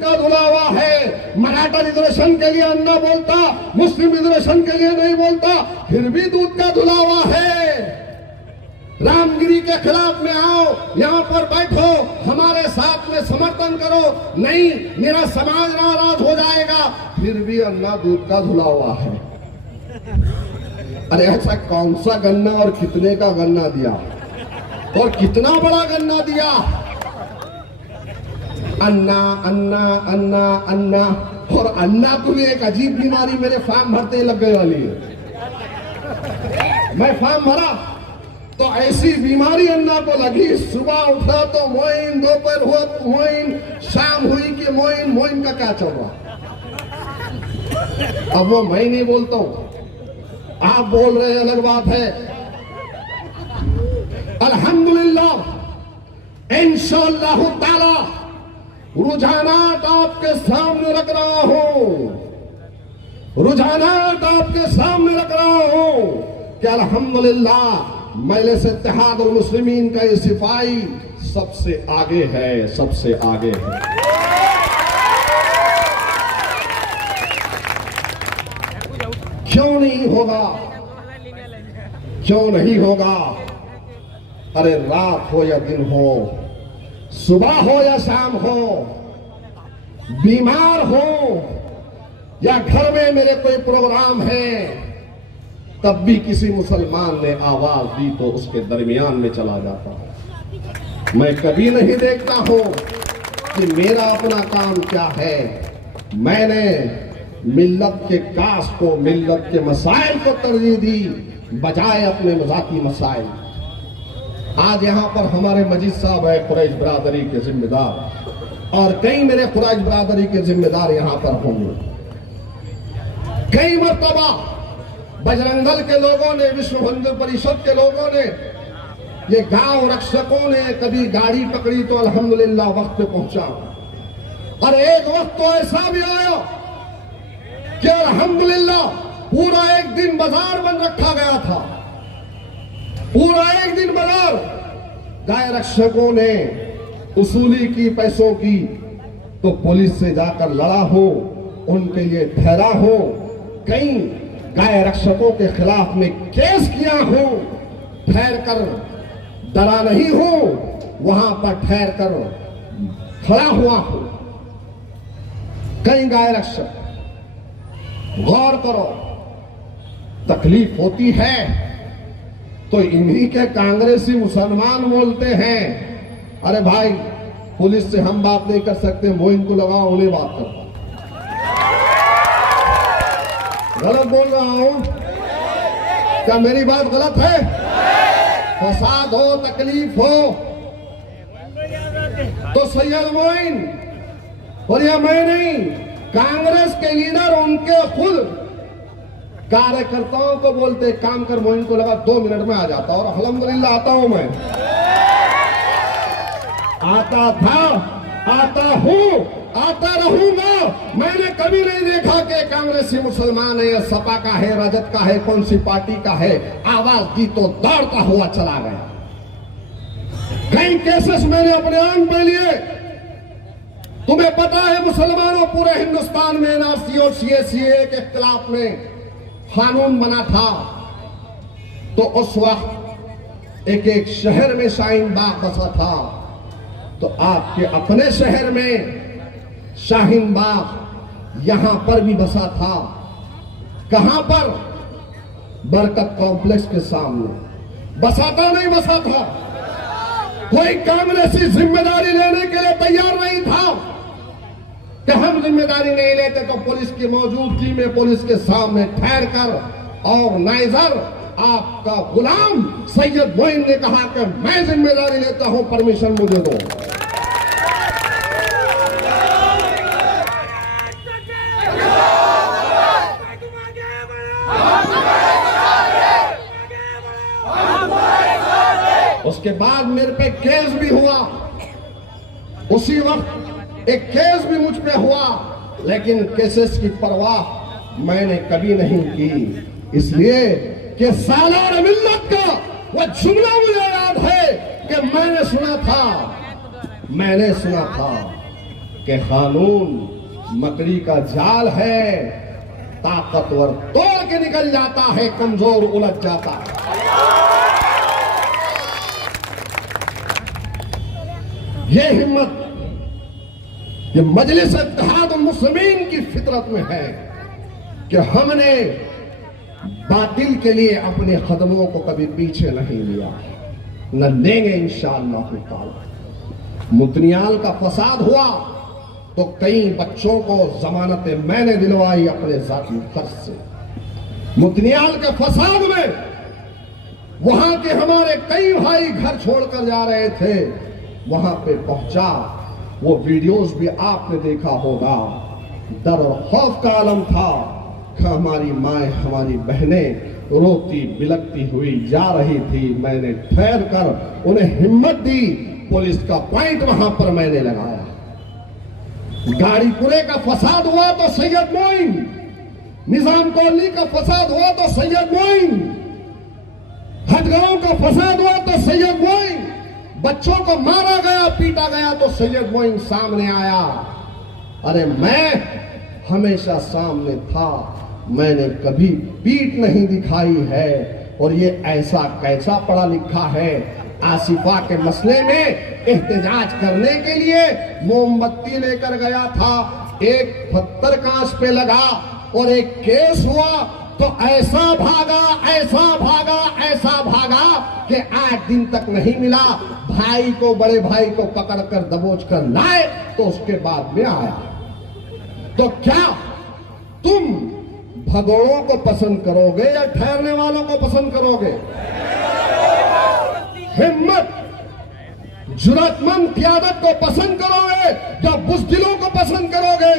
का धुला हुआ है। मराठा रिजर्वेशन के लिए अन्ना बोलता, मुस्लिम रिजर्वेशन के लिए नहीं बोलता, फिर भी दूध का धुला हुआ है। रामगिरी के खिलाफ में आओ, यहाँ पर बैठो, हमारे साथ में समर्थन करो, नहीं मेरा समाज नाराज हो जाएगा, फिर भी अन्ना दूध का धुला हुआ है। अरे ऐसा कौन सा गन्ना और कितने का गन्ना दिया और कितना बड़ा गन्ना दिया? अन्ना अन्ना अन्ना अन्ना, और अन्ना को भी एक अजीब बीमारी मेरे फॉर्म भरते लग गई वाली है। मैं फॉर्म भरा तो ऐसी बीमारी अन्ना को लगी, सुबह उठा तो मोइन, दोपहर हुआ तो मोइन, शाम हुई कि मोइन। मोइन का क्या चल रहा? अब वो मैं नहीं बोलता हूं, आप बोल रहे हैं, अलग बात है। अल्हम्दुलिल्लाह, इंशाअल्लाह ताला रुझानात आपके सामने रख रहा हूं, रुझानात आपके सामने रख रहा हूं कि अल्हम्दुलिल्लाह मजलिस इत्तेहाद और मुस्लिमीन का ये सिपाही सबसे आगे है, सबसे आगे है। क्यों नहीं होगा? क्यों नहीं होगा? अरे रात हो या दिन हो, सुबह हो या शाम हो, बीमार हो या घर में मेरे कोई प्रोग्राम है, तब भी किसी मुसलमान ने आवाज दी तो उसके दरमियान में चला जाता हूं। मैं कभी नहीं देखता हूं कि मेरा अपना काम क्या है। मैंने मिल्लत के कास को, मिल्लत के मसाइल को तरजीह दी बजाय अपने मजाकी मसाइल। आज यहाँ पर हमारे मजीद साहब है, कुरैश बरादरी के जिम्मेदार, और कई मेरे कुरैश बरादरी के जिम्मेदार यहाँ पर होंगे। कई मर्तबा बजरंग दल के लोगों ने, विश्व हिंदू परिषद के लोगों ने, ये गांव रक्षकों ने कभी गाड़ी पकड़ी तो अल्हम्दुलिल्लाह वक्त पे पहुंचा। और एक वक्त तो ऐसा भी आया कि अल्हम्दुलिल्लाह पूरा एक दिन बाजार बंद रखा गया था, पूरा एक दिन बाजार। गाय रक्षकों ने उसूली की, पैसों की, तो पुलिस से जाकर लड़ा हो, उनके लिए ठहरा हो, कई गाय रक्षकों के खिलाफ में केस किया हो, ठहर कर डरा नहीं हो, वहां पर ठहर कर खड़ा हुआ हो। कई गाय रक्षक, गौर करो, तकलीफ होती है तो इन्हीं के कांग्रेसी मुसलमान बोलते हैं, अरे भाई पुलिस से हम बात नहीं कर सकते, मोइन को लगाओ, उन्हें बात करो। गलत बोल रहा हूं क्या? मेरी बात गलत है? फसाद हो, तकलीफ हो तो सैयद मोइन, और या मैं नहीं, कांग्रेस के लीडर उनके खुद कार्यकर्ताओं को बोलते काम कर, मोइन को लगा, 2 मिनट में आ जाता। और अल्हम्दुलिल्लाह आता हूं, मैं आता था, आता हूं, आता रहूंगा। मैंने कभी नहीं देखा कि कांग्रेसी मुसलमान है या सपा का है, रजत का है, कौन सी पार्टी का है, आवाज दी तो दौड़ता हुआ चला गया। कई केसेस मैंने अपने आंख में लिए। तुम्हें पता है मुसलमानों, पूरे हिंदुस्तान में एनआरसी और सीएए के खिलाफ में कानून बना था, तो उस वक्त एक एक शहर में शाहीन बाग बसा था। तो आपके अपने शहर में शाहीन बाग यहां पर भी बसा था। कहां पर? बरकत कॉम्प्लेक्स के सामने। बसाता नहीं बसा था, कोई कांग्रेसी जिम्मेदारी लेने के लिए तैयार नहीं था कि हम जिम्मेदारी नहीं लेते तो पुलिस की मौजूदगी में पुलिस के सामने ठहर कर, और नाइजर आपका गुलाम सैयद मोइन ने कहा कि मैं जिम्मेदारी लेता हूं, परमिशन मुझे दो। उसके बाद मेरे पे केस भी हुआ, उसी वक्त एक केस भी मुझ पे हुआ, लेकिन केसेस की परवाह मैंने कभी नहीं की, इसलिए कि सालार मिल्लत का वह जुमला मुझे याद है कि मैंने सुना था कि कानून मकड़ी का जाल है, ताकतवर तोड़ के निकल जाता है, कमजोर उलझ जाता है। ये हिम्मत ये मजलिस इत्तेहाद मुस्लिमीन की फितरत में है कि हमने बातिल के लिए अपने कदमों को कभी पीछे नहीं लिया, न लेंगे इंशाअल्लाह ताला। मुतनियाल का फसाद हुआ तो कई बच्चों को जमानत मैंने दिलवाई अपने जाती खर्च से। मुतनियाल के फसाद में वहां के हमारे कई भाई घर छोड़कर जा रहे थे, वहां पे पहुंचा, वो वीडियोस भी आपने देखा होगा। डर और खौफ का आलम था कि हमारी माएं, हमारी बहनें रोती बिलकती हुई जा रही थी। मैंने ठहर कर उन्हें हिम्मत दी, पुलिस का पॉइंट वहां पर मैंने लगाया। गाड़ीपुरे का फसाद हुआ तो सैयद मोइन, निजाम कॉलोनी का फसाद हुआ तो सैयद मोइन, हजगांव का फसाद हुआ तो सैयद मोइन, बच्चों को मारा गया पीटा गया तो सैयद मोइन सामने आया। अरे मैं हमेशा सामने था, मैंने कभी पीठ नहीं दिखाई है। और ये ऐसा कैसा पढ़ा लिखा है, आसिफा के मसले में एहतजाज करने के लिए मोमबत्ती लेकर गया था, एक पत्थर कांच पे लगा और एक केस हुआ तो ऐसा भागा ऐसा भागा ऐसा भागा कि 8 दिन तक नहीं मिला। भाई को, बड़े भाई को पकड़कर दबोच कर लाए तो उसके बाद में आया। तो क्या तुम भगोड़ों को पसंद करोगे या ठहरने वालों को पसंद करोगे? हिम्मत जुर्रतमंद क़यादत को पसंद करोगे या बुज़दिलों को पसंद करोगे?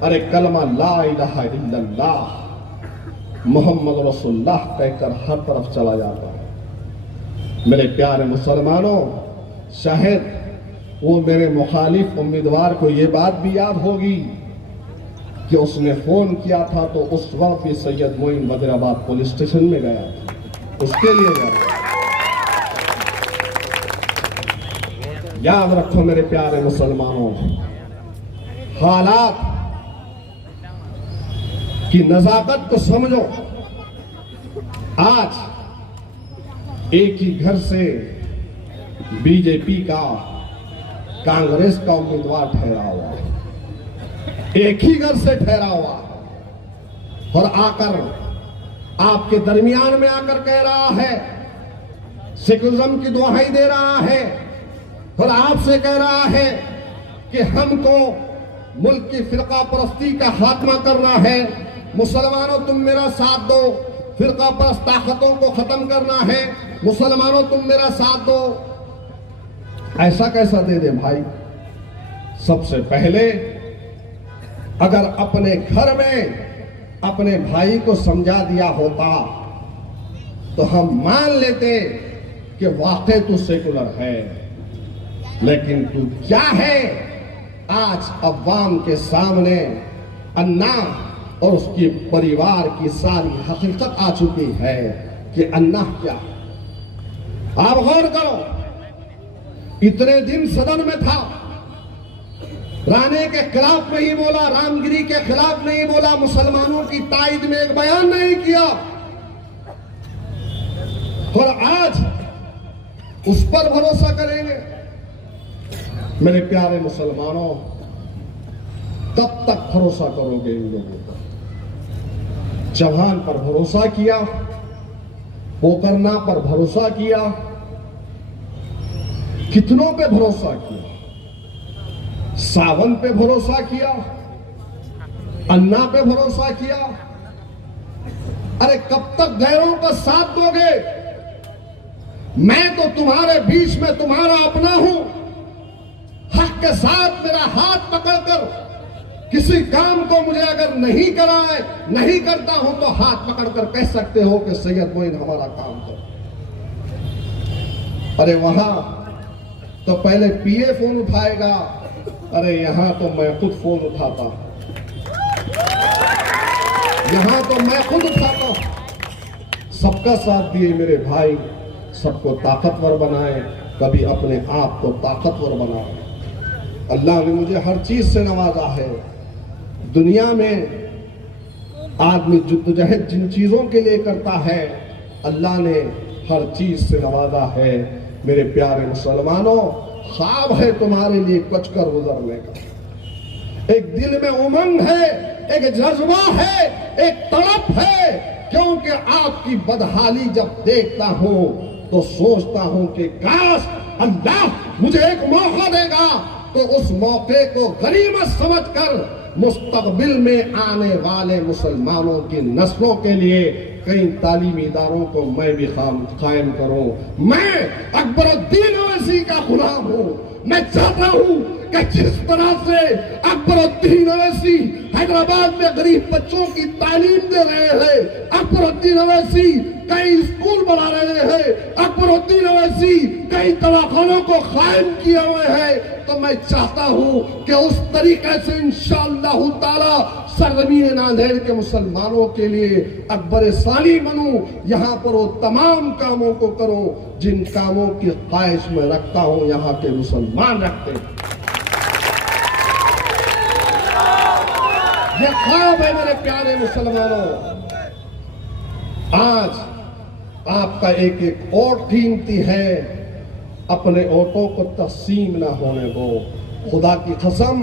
अरे कलमा ला इलाहा इल्लल्लाह मोहम्मद रसूलुल्लाह कहकर हर तरफ चला जाता है। मेरे प्यारे मुसलमानों, शायद वो मेरे मुखालिफ उम्मीदवार को ये बात भी याद होगी कि उसने फोन किया था तो उस वक्त भी सैयद मोइन वजीराबाद पुलिस स्टेशन में गया था, उसके लिए गया। याद रखो मेरे प्यारे मुसलमानों, हालात की नजाकत को समझो। आज एक ही घर से बीजेपी का, कांग्रेस का उम्मीदवार ठहरा हुआ है, एक ही घर से ठहरा हुआ और आकर आपके दरमियान में आकर कह रहा है, सेकुलरिज्म की दुहाई दे रहा है और आपसे कह रहा है कि हमको मुल्क की फिरका परस्ती का खात्मा करना है। मुसलमानों तुम मेरा साथ दो, फिरका परस्त ताकतों को खत्म करना है, मुसलमानों तुम मेरा साथ दो। ऐसा कैसा दे दे भाई? सबसे पहले अगर अपने घर में अपने भाई को समझा दिया होता तो हम मान लेते कि वाकई तू सेकुलर है, लेकिन तू क्या है? आज अवाम के सामने अन्ना और उसके परिवार की सारी हकीकत आ चुकी है कि अन्ना क्या। आप गौर करो, इतने दिन सदन में था, राणे के खिलाफ नहीं बोला, रामगिरी के खिलाफ नहीं बोला, मुसलमानों की ताईद में एक बयान नहीं किया, और आज उस पर भरोसा करेंगे? मेरे प्यारे मुसलमानों, कब तक भरोसा करोगे इन लोगों पर? चौहान पर भरोसा किया, पोकरना पर भरोसा किया, कितनों पे भरोसा किया? सावन पे भरोसा किया, अन्ना पे भरोसा किया। अरे कब तक गैरों का साथ दोगे? मैं तो तुम्हारे बीच में तुम्हारा अपना हूं। हक के साथ मेरा हाथ पकड़कर किसी काम को मुझे अगर नहीं कराए, नहीं करता हूं तो हाथ पकड़कर कह सकते हो कि सैयद मोइन हमारा काम कर। अरे वहां तो पहले पीए फोन उठाएगा, अरे यहां तो मैं खुद फोन उठाता, यहां तो मैं खुद उठाता हूं। सबका साथ दिए मेरे भाई, सबको ताकतवर बनाए, कभी अपने आप को ताकतवर बनाए। अल्लाह ने मुझे हर चीज से नवाजा है। दुनिया में आदमी जद्दोजहद जिन चीजों के लिए करता है, अल्लाह ने हर चीज से नवाजा है। मेरे प्यारे मुसलमानों, ख्वाब है तुम्हारे लिए कुछ कर गुजरने का, एक दिल में उमंग है, एक जज्बा है, एक तड़प है, क्योंकि आपकी बदहाली जब देखता हूं तो सोचता हूं कि काश अल्लाह मुझे एक मौका देगा तो उस मौके को गनीमत समझकर मुस्तकबिल में आने वाले मुसलमानों की नस्लों के लिए कई तालीमी इदारों को मैं भी कायम करूं। मैं अकबरुद्दीन अवैसी का गुलाम हूं। मैं चाहता हूं कि जिस तरह से अकबरुद्दीन अवैसी हैदराबाद में गरीब बच्चों की तालीम दे रहे हैं, अकबरुद्दीन अवैसी कई स्कूल बना रहे हैं, अकबरुद्दीन अवैसी कई दवाखानों को कायम किए हुए हैं, तो मैं चाहता हूं कि उस तरीके से इंशाअल्लाह ताला सरजमीन नांदेड़ के मुसलमानों के लिए अकबर सानी बनूं। यहाँ पर वो तमाम कामों को करूं जिन कामों की ख्वाहिश में रखता हूं यहाँ के मुसलमान रखते हैं। ये ख्वाब है मेरे प्यारे मुसलमानों। आज आपका एक एक वोट कीमती है, अपने वोटों को तकसीम ना होने दो। खुदा की कसम,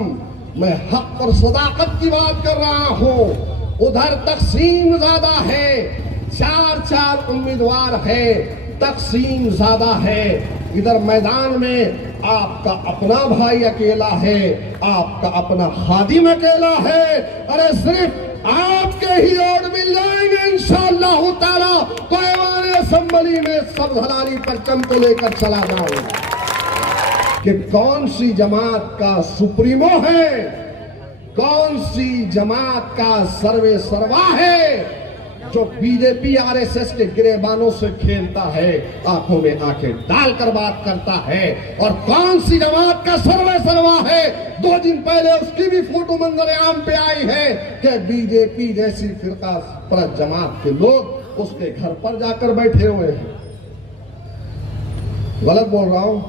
मैं हक और सदाकत की बात कर रहा हूं। उधर तकसीम ज्यादा है, चार उम्मीदवार है, तकसीम ज्यादा है। इधर मैदान में आपका अपना भाई अकेला है, आपका अपना खादिम अकेला है। अरे सिर्फ आपके ही वोट मिल जाएंगे इंशाअल्लाह ताला। कोईवान असेंबली में सब हलाली परचम को लेकर चला जाऊंगा कि कौन सी जमात का सुप्रीमो है, कौन सी जमात का सर्वे सर्वा है जो बीजेपी आरएसएस के गिरेबानों से खेलता है, आंखों में आंखें डालकर बात करता है, और कौन सी जमात का सर्वे सर्वा है। 2 दिन पहले उसकी भी फोटो मंजर आम पे आई है कि बीजेपी जैसी फिरका परस्त जमात के लोग उसके घर पर जाकर बैठे हुए हैं। गलत बोल रहा हूं?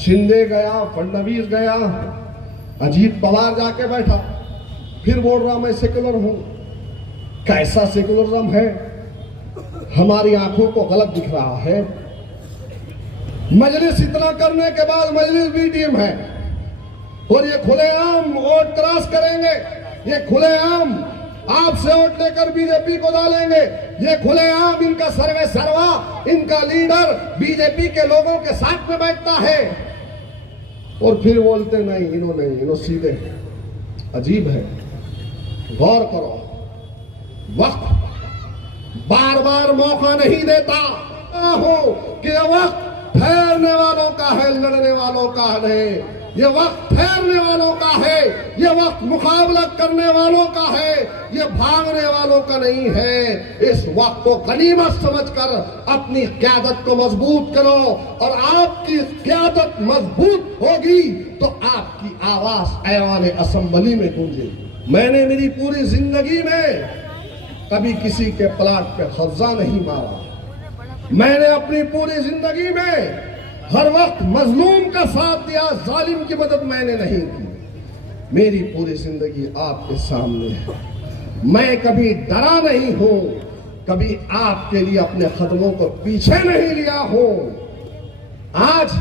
शिंदे गया, फडणवीस गया, अजीत पवार जाके बैठा, फिर बोल रहा मैं सेकुलर हूं। कैसा सेकुलरिज्म है? हमारी आंखों को गलत दिख रहा है। मजलिस इतना करने के बाद मजलिस भी टीम है, और ये खुलेआम वोट क्रॉस करेंगे, ये खुलेआम आपसे वोट लेकर बीजेपी को डालेंगे, ये खुलेआम इनका सर्वे सर्वा, इनका लीडर बीजेपी के लोगों के साथ में बैठता है, और फिर बोलते नहीं इन्हों सीधे। अजीब है। गौर करो, वक्त बार बार मौका नहीं देता हो कि यह वक्त ठहरने वालों का है, लड़ने वालों का नहीं। ये वक्त ठहरने वालों का है, ये वक्त मुकाबला करने वालों का है, ये भागने वालों का नहीं है। इस वक्त को गनीमत समझकर अपनी क़यादत को मजबूत करो, और आपकी क़यादत मजबूत होगी तो आपकी आवाज ऐवान असेंबली में गूंजेगी। मैंने मेरी पूरी जिंदगी में कभी किसी के प्लाट पे कब्जा नहीं मारा। मैंने अपनी पूरी जिंदगी में हर वक्त मजलूम का साथ दिया, जालिम की मदद मैंने नहीं की। मेरी पूरी जिंदगी आपके सामने है। मैं कभी डरा नहीं हूं, कभी आपके लिए अपने कदमों को पीछे नहीं लिया हूं। आज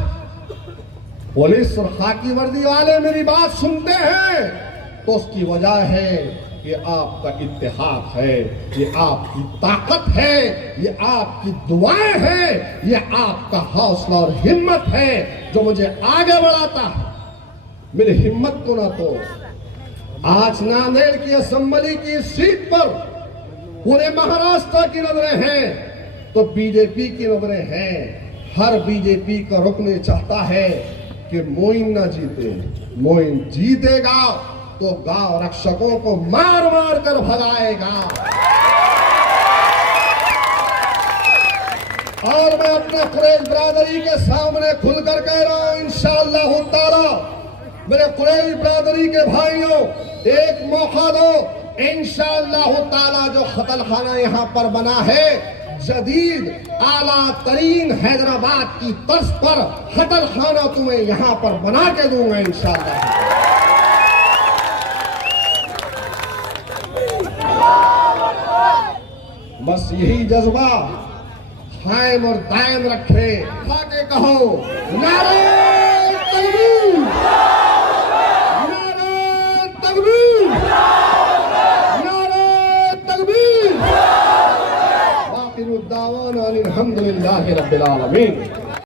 पुलिस और खाकी वर्दी वाले मेरी बात सुनते हैं तो उसकी वजह है ये आपका इत्तेहाद है, ये आपकी ताकत है, ये आपकी दुआएं हैं, ये आपका हौसला और हिम्मत है जो मुझे आगे बढ़ाता है। मेरी हिम्मत को ना तो आज नांदेड़ की असेंबली की सीट पर पूरे महाराष्ट्र की नजरें हैं तो बीजेपी की नजरें हैं। हर बीजेपी का रुकन चाहता है कि मोइन ना जीते। मोइन जीतेगा तो गांव रक्षकों को मार मार कर भगाएगा। और मैं अपने कुरैश बिरादरी के सामने खुलकर कह रहा हूं, इंशाअल्लाह ताला मेरे कुरैश बिरादरी के भाइयों, एक मौका दो। इंशाअल्लाह ताला जो कत्ल खाना यहां पर बना है, जदीद आला तरीन हैदराबाद की तर्ज पर होटल खाना तुम्हें यहां पर बना के दूंगा इंशाअल्लाह। बस यही जज्बा कायम और दायम रखे। खाके कहो नारे तकबीर, नारे तकबीर, नारे तकबीर। बाक़िरुद्दावाना अनिल हम्दुलिल्लाहि रब्बिल आलमीन।